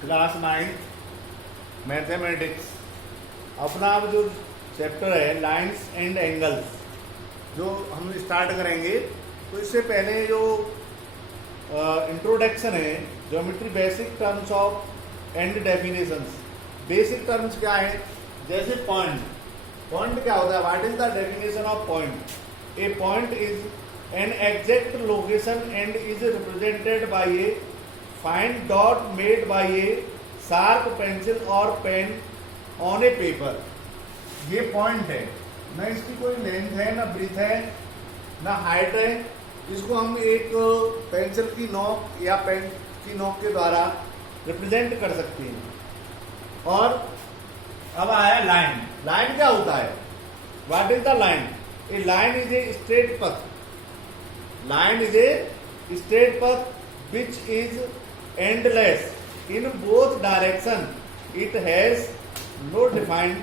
Class 9 mathematics. अपना अब जो चैप्टर है लाइंस एंड एंगल्स जो हम स्टार्ट करेंगे, तो इससे पहले जो इंट्रोडक्शन है, geometry basic terms of and definitions. Basic terms क्या है? जैसे पॉइंट। पॉइंट क्या होता है? What is the definition of point? A point is an exact location and is represented by a fine dot made by A sharp pencil और pain on A paper. ये point है, न इसकी कोई length है, न ब्रीथ है, न हाइट है। इसको हम एक पेंसिल की नोक या पेन की नोक के द्वारा रिप्रेजेंट कर सकते हैं। और अब आया लाइन। लाइन क्या होता है? What is the line? A line is a straight path. Line is a straight path which is endless in both direction. It has no defined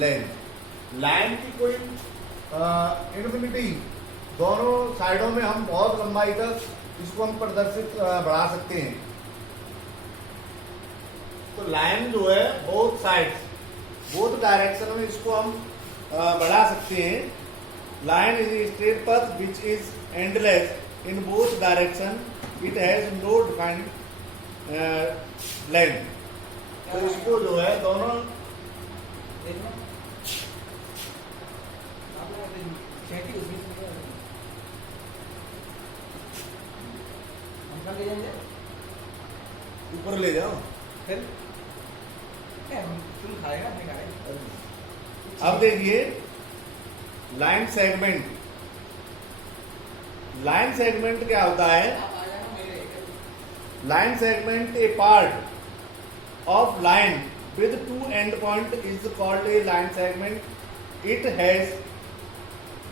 length. Line की कोई इनफिनिटी दोनों साइडों में हम बहुत लंबाई तक इसको हम प्रदर्शित बढ़ा सकते हैं। तो लाइन जो है बोथ साइड्स, बोथ डायरेक्शन में इसको हम बढ़ा सकते हैं। Line is a straight path which is endless in both direction. It has no defined length. तो इसको जो है दोनों ऊपर ले जाओ। फिर तुम खाएगा नहीं खाएगा? अब देखिए लाइन सेगमेंट। लाइन सेगमेंट क्या होता है? Line segment A part of line with two end point is called a line segment. It has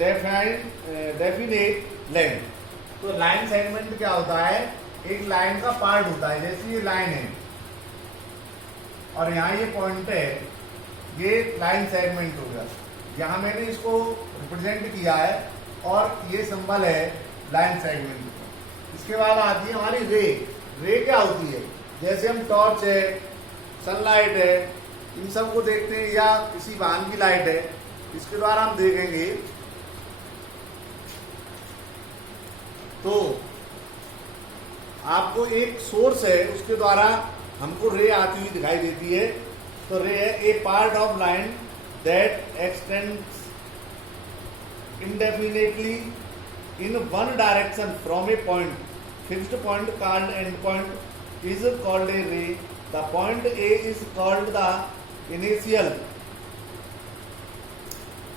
definite length. तो लाइन सेगमेंट क्या होता है? एक लाइन का पार्ट होता है। जैसे ये लाइन है और यहाँ ये पॉइंट है, ये लाइन सेगमेंट होगा। यहाँ मैंने इसको रिप्रेजेंट किया है और ये सिंबल है लाइन सेगमेंट। इसके बाद आती है हमारी रे। रे क्या होती है? जैसे हम टॉर्च है, सनलाइट है, इन सब को देखते हैं, या किसी वाहन की लाइट है, इसके द्वारा हम देखेंगे तो आपको एक सोर्स है, उसके द्वारा हमको रे आती हुई दिखाई देती है। तो रे है a part of line that extends indefinitely in one direction from a point. Fixed point called end point is called a ray. The point A is called the initial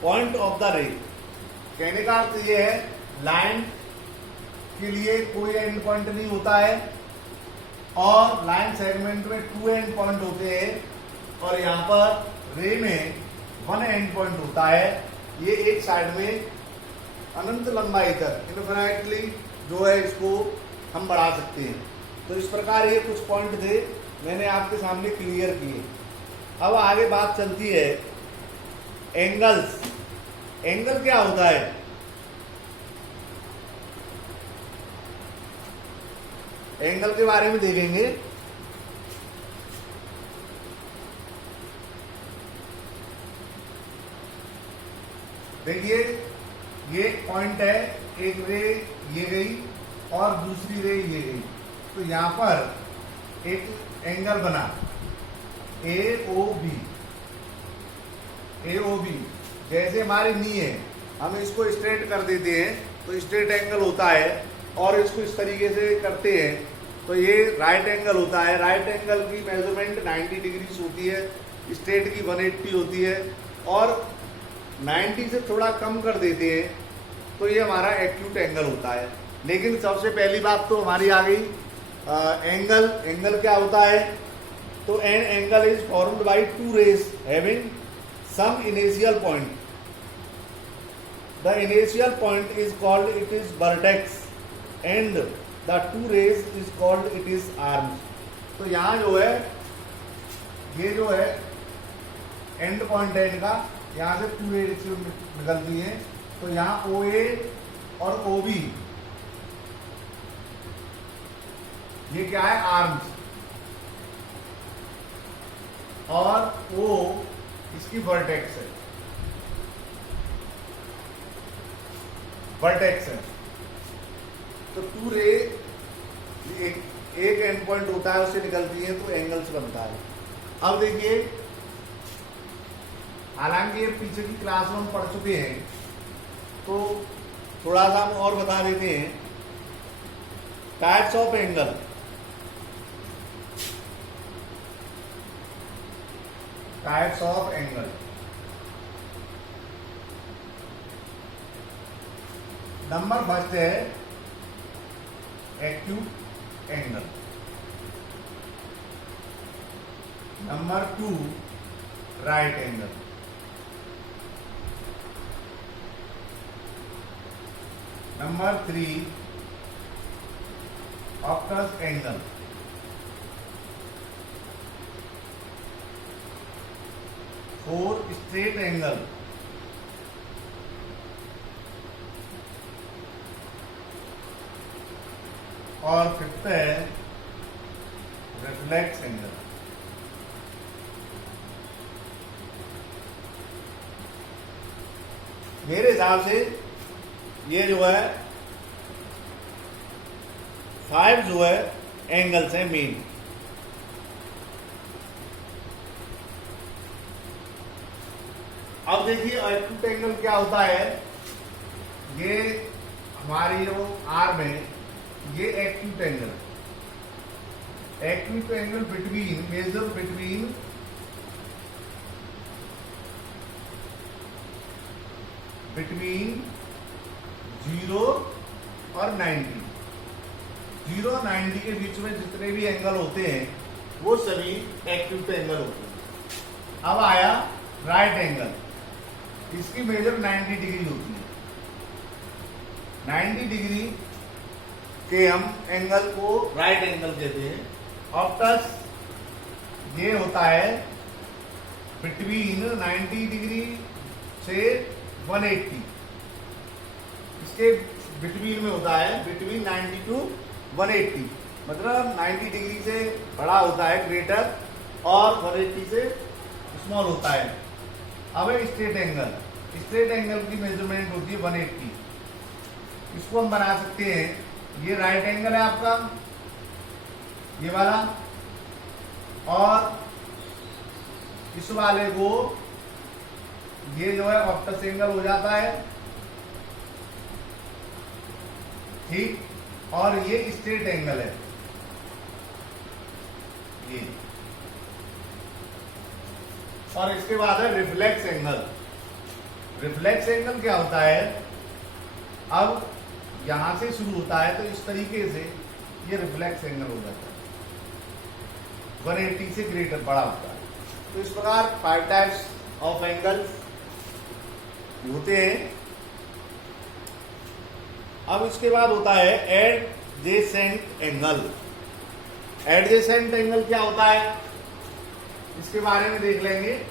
point of the ray. कहने का अर्थ ये है, line के लिए कोई and point नहीं होता है और लाइन सेगमेंट में 2 एंड पॉइंट होते हैं और यहाँ पर रे में 1 एंड पॉइंट होता है। ये एक साइड में अनंत लंबाई तक इनफिनिटली जो है इसको हम बढ़ा सकते हैं। तो इस प्रकार ये कुछ पॉइंट थे, मैंने आपके सामने क्लियर किए। अब आगे बात चलती है एंगल्स। एंगल क्या होता है? एंगल के बारे में देखेंगे। देखिए ये पॉइंट है, एक रे ये गई और दूसरी रे ये गई। तो यहां पर एक एंगल बना AOB। AOB जैसे हमारी नी है, हम इसको स्ट्रेट कर देते हैं तो स्ट्रेट एंगल होता है, और इसको इस तरीके से करते हैं तो ये राइट एंगल होता है। राइट एंगल की मेजरमेंट 90 डिग्री होती है, स्ट्रेट की 180 होती है, और 90 से थोड़ा कम कर देते हैं तो ये हमारा एक्यूट एंगल होता है। लेकिन सबसे पहली बात तो हमारी आ गई एंगल। एंगल क्या होता है? तो an angle is formed by 2 rays having some initial point. The initial point is called it is vertex and the 2 rays is called it is arms. तो यहाँ जो है, ये जो है एंड पॉइंट है इनका, यहाँ से 2 रेज निकलती है। तो यहाँ OA और OB ये क्या है? आर्म्स। और O इसकी वर्टेक्स है, वर्टेक्स है। तो टू रे एक एंड पॉइंट होता है, उससे निकलती है तो एंगल्स बनता है। अब देखिए, हालांकि ये पीछे की क्लास में हम पढ़ चुके हैं, तो थोड़ा सा हम और बता देते हैं। Types of angle, types of angle. Number first है acute angle, number 2 right angle, number 3 obtuse angle, four straight angle, और फिफ्थ है रिफ्लेक्स एंगल। मेरे हिसाब से ये जो है 5 जो है एंगल्स है मेन। अब देखिए एक्यूट एंगल क्या होता है। ये हमारी जो आर्म है, ये acute angle, acute angle between, major between between 0 और 90। 0 और 90 के बीच में जितने भी एंगल होते हैं वो सभी एक्यूट एंगल होते हैं। अब आया राइट एंगल, इसकी मेजर 90 डिग्री होती है। 90 डिग्री के हम एंगल को राइट एंगल कहते हैं। ऑप्टस ये होता है बिटवीन 90 डिग्री से 180, इसके बिटवीन में होता है, बिटवीन 90 टू 180, मतलब 90 डिग्री से बड़ा होता है ग्रेटर, और 180 से स्मॉल होता है। अब है स्ट्रेट एंगल, स्ट्रेट एंगल की मेजरमेंट होती है 180। इसको हम बना सकते हैं, ये राइट एंगल है आपका, ये वाला, और इस वाले को ये जो है ऑप्टस एंगल हो जाता है, ठीक। और ये स्ट्रेट एंगल है, ये। और इसके बाद है रिफ्लेक्स एंगल। रिफ्लेक्स एंगल क्या होता है, अब यहां से शुरू होता है तो इस तरीके से ये रिफ्लेक्स एंगल हो जाता है, 180 से ग्रेटर बड़ा होता है। तो इस प्रकार 5 टाइप्स ऑफ एंगल्स होते हैं। अब इसके बाद होता है एडजेसेंट एंगल। एडजेसेंट एंगल क्या होता है, इसके बारे में देख लेंगे।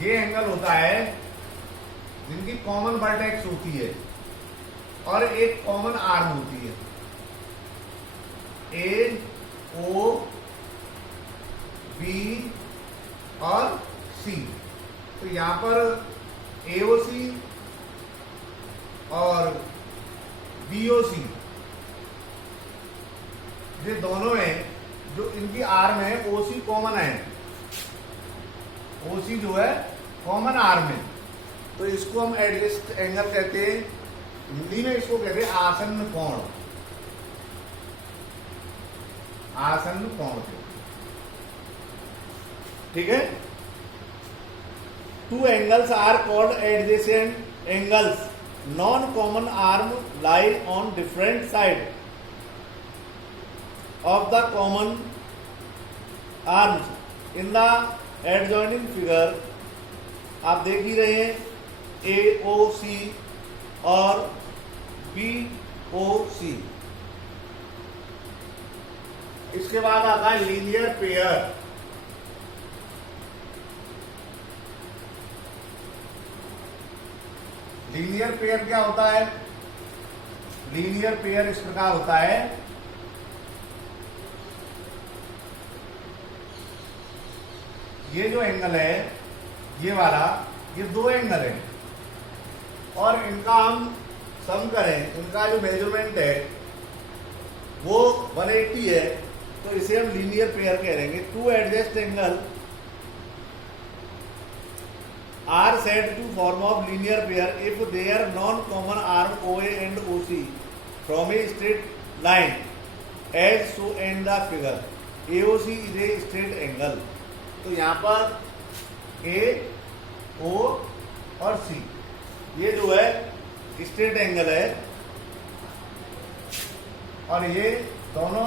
ये एंगल होता है जिनकी कॉमन वर्टेक्स होती है और एक कॉमन आर्म होती है, ए, ओ, बी और सी। तो यहां पर एओसी और बीओसी ये दोनों हैं, जो इनकी आर्म है, ओसी कॉमन है, ओसी जो है कॉमन आर्म है। तो इसको हम एडजस्ट एंगल कहते हैं, हिंदी में इसको कहते हैं आसन्न कोण, आसन्न कोण के, ठीक है। 2 angles are called adjacent angles, non common arm lie on different side of the common arms in the adjoining figure. आप देख ही रहे हैं, ए ओ सी और बी ओ सी। इसके बाद आता है लीनियर पेयर। लीनियर पेयर क्या होता है? लीनियर पेयर इस प्रकार होता है, ये जो एंगल है ये वाला, ये दो एंगल है और इनका हम सम करें, इनका जो मेजरमेंट है वो 180 है, तो इसे हम लीनियर पेयर कह देंगे। Two adjust angle are said to form of linear pair if their non-common arm OA and OC from a straight line as shown in the figure. AOC is a straight angle. तो यहाँ पर A, O और C ये जो है straight angle है और ये दोनों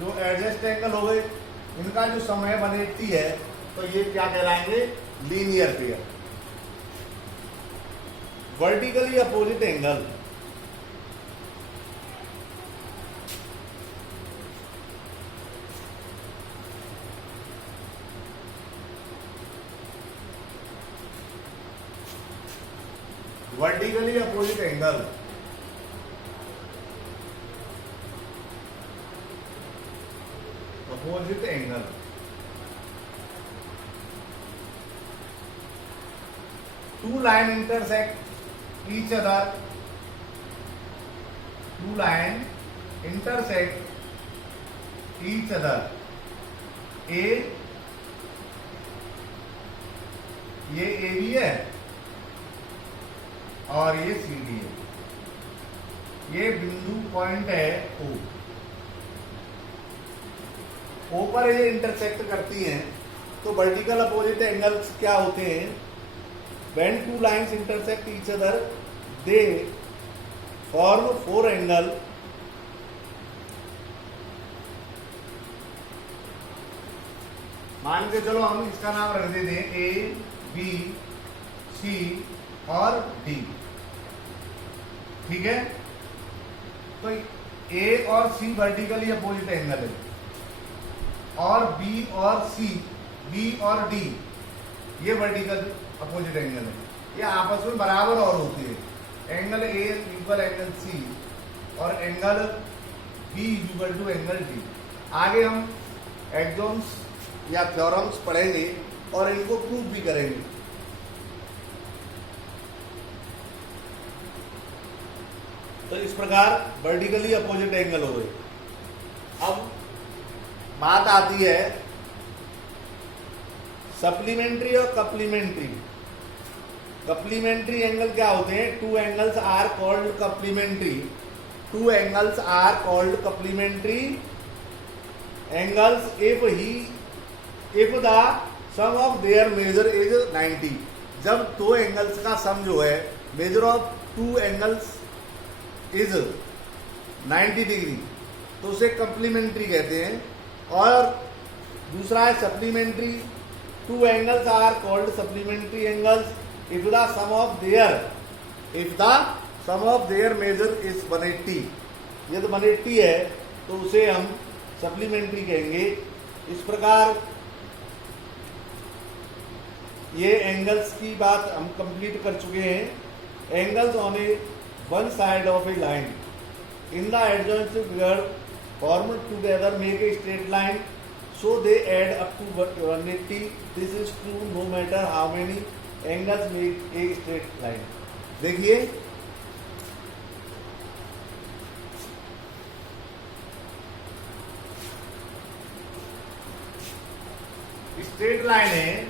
जो एडजस्ट एंगल हो गए, इनका जो समय 180 है, तो ये क्या कहलाएंगे? Linear pair. Vertically opposite angle, vertically opposite angle opposite angle two line intersect each other, two line intersect each other, A ये AB है और ये CD है, ये बिंदु पॉइंट है O, O पर ये इंटरसेक्ट करती हैं, तो वर्टिकल अपोजिट एंगल्स क्या होते हैं? When two lines intersect each other, they form four angle मान के चलो हम इसका नाम रख देते हैं A, B, C और D, ठीक है? तो A और C वर्टिकली अपोजिट एंगल है और B और C, B और D ये वर्टिकल अपोजिट एंगल है, ये आपस में बराबर और होती है। Angle A equal angle C और angle B equal to angle D. आगे हम एक्सॉम्स या थ्योरम्स पढ़ेंगे और इनको प्रूव भी करेंगे। तो इस प्रकार वर्टिकली अपोजिट एंगल हो गए। अब बात आती है सप्लीमेंट्री और कप्लीमेंट्री। कप्लीमेंट्री एंगल क्या होते हैं? Two angles are called complementary, two angles are called complementary angles if the sum of their measure is 90। जब दो एंगल्स का सम जो है, measure of two angles is 90 degree, तो उसे कप्लीमेंट्री कहते हैं। और दूसरा है supplementary, two angles are called supplementary angles if the sum of their measure is 180। यदि 180 है तो उसे हम सप्लीमेंट्री कहेंगे। इस प्रकार ये एंगल्स की बात हम कंप्लीट कर चुके हैं। Angles on a one side of a line in the adjoint figure form together make a straight line, so they add up to 180। This is true no matter how many angles make a straight line. देखिए straight line है,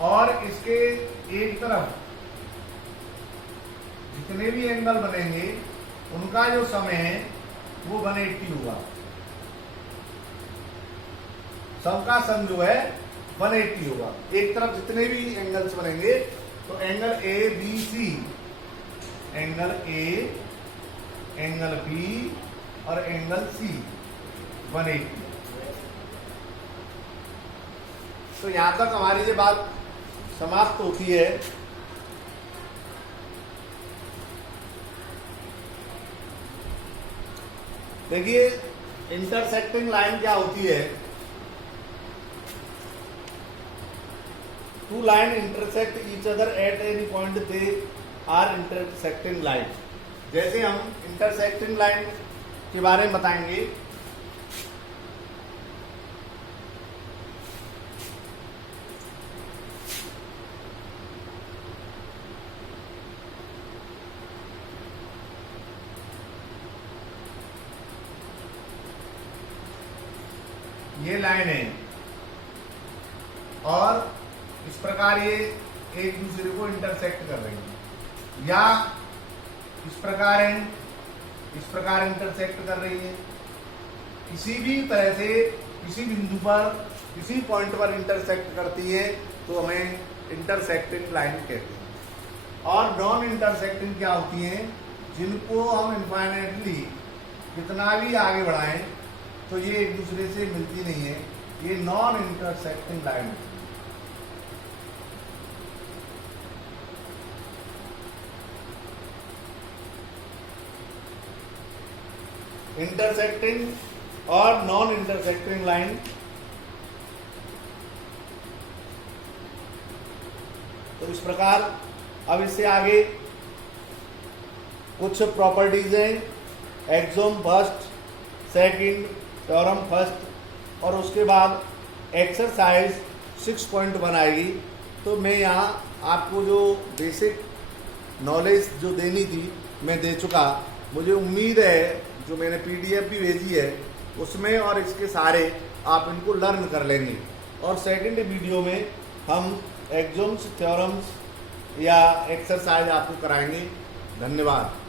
और इसके एक तरफ जितने भी angle बनेंगे उनका जो समय है वो 180 होगा। सबका सम जो है 180 होगा। एक तरफ जितने भी एंगल्स बनेंगे, तो angle A B C, angle A, angle B और एंगल सी 180। तो यहां तक हमारी ये बात समाप्त होती है। देखिए इंटरसेक्टिंग लाइन क्या होती है? Two line intersect each other at any point, they are intersecting line. जैसे हम इंटरसेक्टिंग लाइन के बारे में बताएंगे, ये लाइन है और इस प्रकार ये एक दूसरे को इंटरसेक्ट कर रही है, या इस प्रकार है, इस प्रकार इंटरसेक्ट कर रही है। किसी भी तरह से किसी बिंदु पर किसी पॉइंट पर इंटरसेक्ट करती है तो हमें इंटरसेक्टिंग लाइन कहते हैं। और नॉन इंटरसेक्टिंग क्या होती हैं? जिनको हम इनफाइनाइटली कितना भी आगे बढ़ाएं तो ये एक दूसरे से मिलती नहीं है, ये नॉन इंटरसेक्टिंग लाइन है। इंटरसेक्टिंग और नॉन इंटरसेक्टिंग लाइन, तो इस प्रकार अब इससे आगे कुछ प्रॉपर्टीज हैं, exome first, second, theorem first, और उसके बाद एक्सरसाइज 6.1 आएगी। तो मैं यहाँ आपको जो बेसिक नॉलेज जो देनी थी मैं दे चुका। मुझे उम्मीद है जो मैंने पीडीएफ भी भेजी है उसमें और इसके सारे आप इनको लर्न कर लेंगे, और सेकंड वीडियो में हम एक्सोम्स, थ्योरम्स या एक्सरसाइज आपको कराएंगे। धन्यवाद।